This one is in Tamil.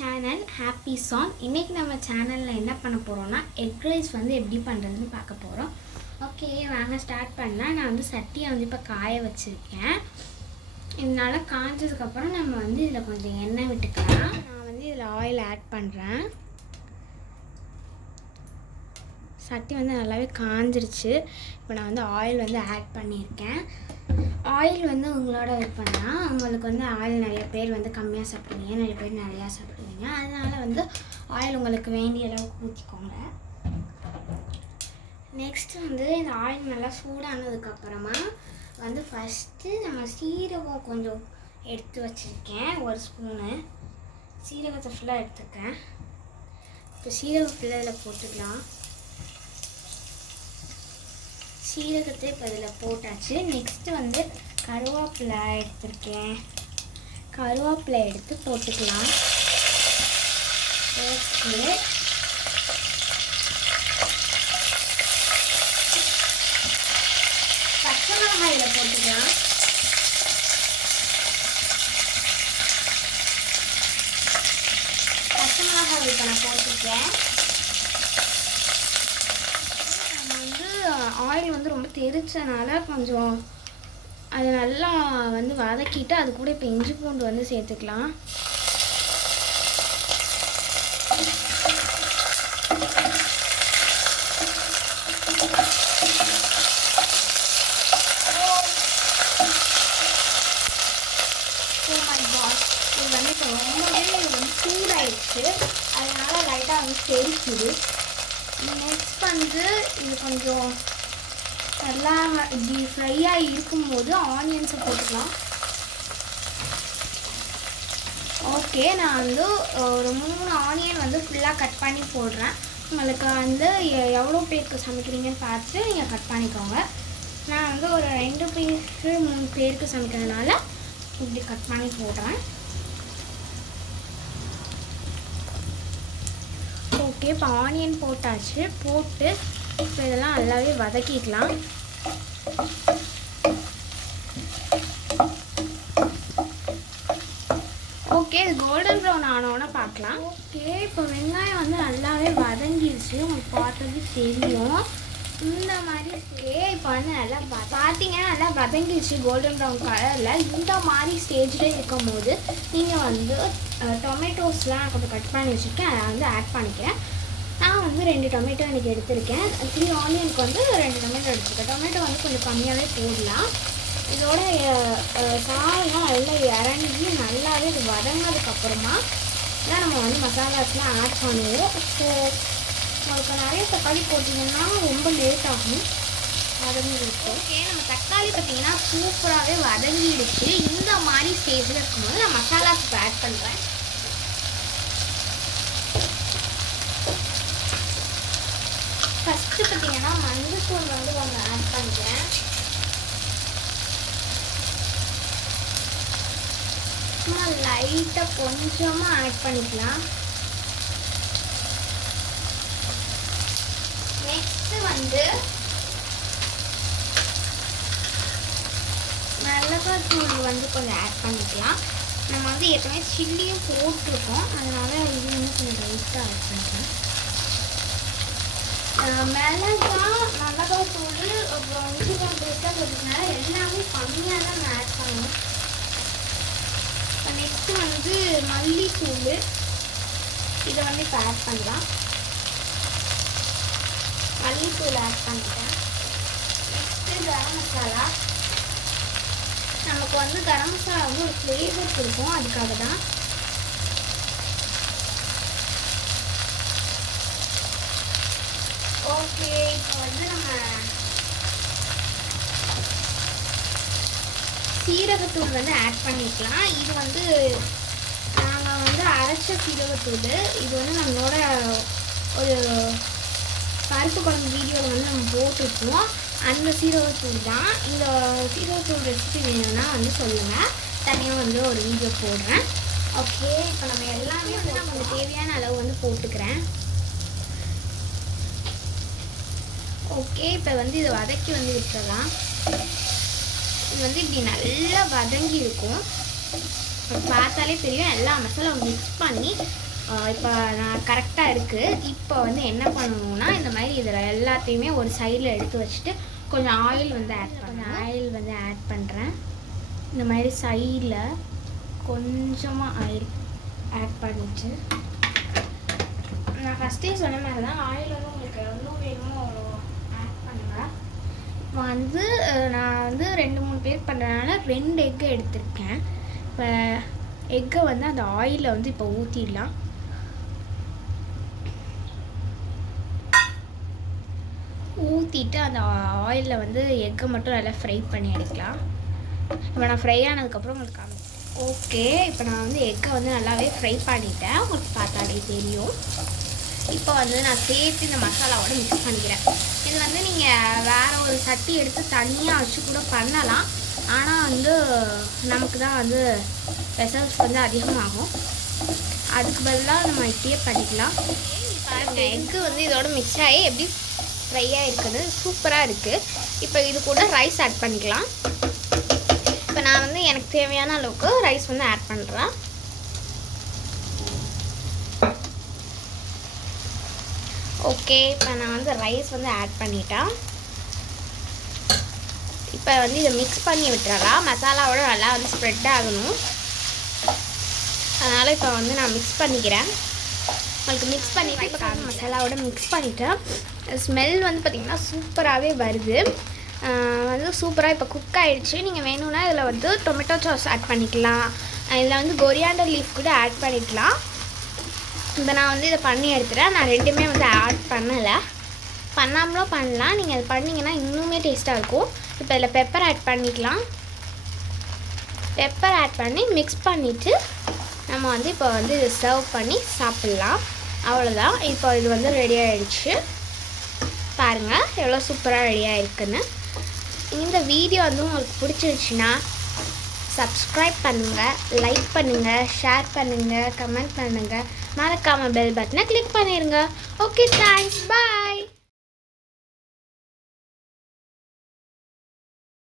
Channel happy song. இன்றைக்கி நம்ம சேனலில் என்ன பண்ண போகிறோன்னா எக் ரைஸ் வந்து எப்படி பண்ணுறதுன்னு பார்க்க போகிறோம். ஓகே வாங்க ஸ்டார்ட் பண்ணலாம். நான் வந்து சட்டியை வந்து இப்போ காய வச்சுருக்கேன். இதனால் காய்ஞ்சதுக்கப்புறம் நம்ம வந்து இதில் கொஞ்சம் எண்ணெய் விட்டுக்கலாம். நான் வந்து இதில் ஆயில் ஆட் பண்ணுறேன். சட்டி வந்து நல்லாவே காஞ்சிருச்சு. இப்போ நான் வந்து ஆயில் வந்து ஆட் பண்ணியிருக்கேன். ஆயில் வந்து உங்களோட விருப்பம் தான். உங்களுக்கு வந்து ஆயில் நிறைய பேர் வந்து கம்மியாக சாப்பிடுவீங்க, நிறைய பேர் நிறையா சாப்பிடுவீங்க. அதனால் வந்து ஆயில் உங்களுக்கு வேண்டிய அளவுக்கு ஊற்றிக்கோங்க. நெக்ஸ்ட்டு வந்து இந்த ஆயில் நல்லா சூடானதுக்கப்புறமா வந்து ஃபஸ்ட்டு நம்ம சீரகம் கொஞ்சம் எடுத்து வச்சுருக்கேன். ஒரு ஸ்பூனு சீரகத்தை ஃபுல்லாக எடுத்துக்கேன். இப்போ சீரகம் ஃபுல்லாக இதில் போட்டுக்கலாம். சீரகத்தை இப்போ இதில் போட்டாச்சு. நெக்ஸ்ட்டு வந்து கருவேப்பிலை எடுத்துருக்கேன். கருவேப்பிலை எடுத்து போட்டுக்கலாம். ஓகே, பச்சை மிளகாய் இதில் போட்டுக்கலாம். பச்சை மிளகாய் இப்போ நான் போட்டுருக்கேன். ஆயில் வந்து ரொம்ப தெரிச்சனால கொஞ்சம் அதை நல்லா வந்து வதக்கிட்டு அது கூட இப்போ இஞ்சி பூண்டு வந்து சேர்த்துக்கலாம். இது வந்து இப்போ ரொம்பவே வந்து சூடாயிடுச்சு. அதனால லைட்டாக வந்து தெரிக்குது. நெக்ஸ்ட் வந்து இது கொஞ்சம் நல்லா இப்படி ஃப்ரையாக இருக்கும்போது ஆனியன்ஸை போட்டுக்கலாம். ஓகே, நான் வந்து ஒரு 3 ஆனியன் வந்து ஃபுல்லாக கட் பண்ணி போடுறேன். உங்களுக்கு வந்து எவ்வளோ பேருக்கு சமைக்கிறீங்கன்னு பார்த்துட்டு நீங்கள் கட் பண்ணிக்கோங்க. நான் வந்து ஒரு 2 பேருக்கு 3 பேருக்கு சமைக்கிறதுனால இப்படி கட் பண்ணி போடுறேன். ஓகே, இப்போ ஆனியன் போட்டாச்சு. போட்டு இப்போ இதெல்லாம் நல்லாவே வதக்கிக்கலாம். ஓகே, இது கோல்டன் ப்ரௌன் ஆனோன்னு பார்க்கலாம். ஓகே, இப்போ வெங்காயம் வந்து நல்லாவே வதங்கிடுச்சு. உங்களுக்கு பார்த்தது தெரியும். இந்த மாதிரி இப்போ வந்து நல்லா பார்த்தீங்கன்னா நல்லா வதங்கிடுச்சு கோல்டன் ப்ரௌன் கலரில். இந்த மாதிரி ஸ்டேஜில் இருக்கும் போது நீங்கள் வந்து டொமேட்டோஸ்லாம் கொஞ்சம் கட் பண்ணி வச்சுருக்கேன், அதை வந்து ஆட் பண்ணிக்கிறேன். நான் வந்து 2 டொமேட்டோ எனக்கு எடுத்திருக்கேன். 3 ஆனியனுக்கு வந்து 2 டொமேட்டோ எடுத்துருக்கேன். டொமேட்டோ வந்து கொஞ்சம் கம்மியாகவே போடலாம். இதோட காயெல்லாம் நல்லா இறங்கி நல்லாவே இது வதங்கினதுக்கப்புறமா தான் நம்ம வந்து மசாலாஸ்லாம் ஆட் பண்ணுவோம். ஸோ உங்களுக்கு நிறைய தக்காளி போட்டிங்கன்னா ரொம்ப லேட் ஆகும் வதங்கிடுச்சு. ஓகே, நம்ம தக்காளி பார்த்திங்கன்னா சூப்பராகவே வதங்கிடுச்சு. இந்த மாதிரி ஸ்டேஜில் இருக்கும்போது நான் மசாலாஸ் இப்போ ஆட் பண்ணுறேன். ஃபஸ்ட்டு பார்த்திங்கன்னா மஞ்சள்தூள் வந்து கொஞ்சம் ஆட் பண்ணிக்கிறேன். சும்மா லைட்டாக கொஞ்சமாக ஆட் பண்ணிக்கலாம். நெக்ஸ்ட்டு வந்து மிளகாத்தூள் வந்து கொஞ்சம் ஆட் பண்ணிக்கலாம். நம்ம வந்து ஏற்கனவே சில்லியும் போட்டிருக்கோம், அதனால் இது வந்து கொஞ்சம் லைட்டாக ஆட் பண்ணிக்கலாம். மிளகாத்தூள் அப்புறம் இஞ்சி பூண்டு போட்டுனால எல்லாமே கம்மியாக தான் நான் ஆட் பண்ணுவோம். நெக்ஸ்ட்டு வந்து மல்லித்தூள் இதை வந்து இப்போ ஆட் பண்ணலாம். மல்லித்தூள் ஆட் பண்ணிட்டேன். நெக்ஸ்ட்டு கரம் மசாலா. நமக்கு வந்து கரம் மசாலா வந்து ஒரு ஃப்ளேவர் கொடுக்கும், அதுக்காக தான். ஓகே, இப்போ வந்து நம்ம சீரகத்தூள் வந்து ஆட் பண்ணிக்கலாம். இது வந்து நாங்கள் வந்து அரைச்ச சீரகத்தூள். இது வந்து நம்மளோட ஒரு பருப்பு குழம்பு வீடியோவில் வந்து நம்ம போட்டுருக்கோம். அந்த சீரகத்தூள் தான். இந்த சீரகத்தூள் ரெசிபி வேணும்னா வந்து சொல்லுங்கள், தனியாக வந்து ஒரு வீடியோ போடுறேன். ஓகே, இப்போ நம்ம எல்லாமே வந்து நம்மளுக்கு தேவையான அளவு வந்து போட்டுக்கிறேன். ஓகே, இப்போ வந்து இதை வதக்கி வந்து விட்டுறலாம். இது வந்து இப்படி நல்லா வதங்கி இருக்கும். பார்த்தாலே தெரியும். எல்லா மசாலாவும் மிக்ஸ் பண்ணி இப்போ நான் கரெக்டாக இருக்குது. இப்போ வந்து என்ன பண்ணணும்னா இந்த மாதிரி இதில் எல்லாத்தையுமே ஒரு சைடில் எடுத்து வச்சுட்டு கொஞ்சம் ஆயில் வந்து ஆட் பண்ணுறேன். இந்த மாதிரி சைடில் கொஞ்சமாக ஆயில் ஆட் பண்ணிவிட்டு, நான் ஃபஸ்ட்டே சொன்ன மாதிரி தான் ஆயில் வந்து உங்களுக்கு எவ்வளோ வேணுமோ அவ்வளோ ஆட் பண்ணுவேன். இப்போ வந்து நான் வந்து 2-3 பேர் பண்ணுறதுனால 2 எக்கு எடுத்திருக்கேன். இப்போ எக்கை வந்து அந்த ஆயிலில் வந்து இப்போ ஊற்றிடலாம். ஊற்றிட்டு அந்த ஆயிலில் வந்து எக்கை மட்டும் நல்லா ஃப்ரை பண்ணி எடுக்கலாம். இப்போ நான் ஃப்ரை ஆனதுக்கப்புறம் உங்களுக்கு காமிக்கிறேன். ஓகே, இப்போ நான் வந்து எக்கை வந்து நல்லாவே ஃப்ரை பண்ணிட்டேன். உங்களுக்கு பார்த்தாலே தெரியும். இப்போ வந்து நான் சேர்த்து இந்த மசாலாவோட மிக்ஸ் பண்ணிக்கிறேன். இது வந்து நீங்கள் வேறு ஒரு சட்டி எடுத்து தனியாக வச்சு கூட பண்ணலாம். ஆனால் வந்து நமக்கு தான் வந்து வெசல்ஸ் வந்து அதிகமாகும். அதுக்கு பதிலாக நம்ம இப்படியே பண்ணிக்கலாம். பாருங்கள், எக்கு வந்து இதோட மிக்ஸ் ஆகி எப்படி ஃப்ரையாக இருக்குது, சூப்பராக இருக்குது. இப்போ இது கூட ரைஸ் ஆட் பண்ணிக்கலாம். இப்போ நான் வந்து எனக்கு தேவையான அளவுக்கு ரைஸ் வந்து ஆட் பண்ணுறேன். ஓகே, இப்போ நான் வந்து ரைஸ் வந்து ஆட் பண்ணிட்டேன். இப்போ வந்து இதை மிக்ஸ் பண்ணி விட்டுறலாம். மசாலாவோட நல்லா வந்து ஸ்ப்ரெட் ஆகணும். அதனால் இப்போ வந்து நான் மிக்ஸ் பண்ணிக்கிறேன். உங்களுக்கு மிக்ஸ் பண்ணிவிட்டு இப்போ மசாலாவோட மிக்ஸ் பண்ணிவிட்டேன். ஸ்மெல் வந்து பார்த்திங்கன்னா சூப்பராகவே வருது. வந்து சூப்பராக இப்போ குக் ஆகிடுச்சு. நீங்கள் வேணும்னா இதில் வந்து டொமேட்டோ சாஸ் ஆட் பண்ணிக்கலாம். இதில் வந்து கொரியாண்டர் லீஃப் கூட ஆட் பண்ணிக்கலாம். இப்போ நான் வந்து இதை பண்ணி எடுத்துகிறேன். நான் 2மே வந்து ஆட் பண்ணலை, பண்ணாமலும் பண்ணலாம். நீங்கள் அது பண்ணிங்கன்னா இன்னுமே டேஸ்ட்டாக இருக்கும். இப்போ இதில் பெப்பர் ஆட் பண்ணிக்கலாம். பெப்பர் ஆட் பண்ணி மிக்ஸ் பண்ணிவிட்டு நம்ம வந்து இப்போ வந்து இதை சர்வ் பண்ணி சாப்பிட்லாம். அவ்வளோதான். இப்போ இது வந்து ரெடி ஆகிடுச்சு. பாருங்கள் எவ்வளோ சூப்பராக ரெடியாக இருக்குன்னு. இந்த வீடியோ வந்து உங்களுக்கு பிடிச்சிருச்சுன்னா சப்ஸ்கிரைப் பண்ணுங்கள், லைக் பண்ணுங்கள், ஷேர் பண்ணுங்கள், கமெண்ட் பண்ணுங்கள். மறக்காமல் பெல் பட்டனை கிளிக் பண்ணிடுங்க. ஓகே, தேங்க்ஸ், பாய்.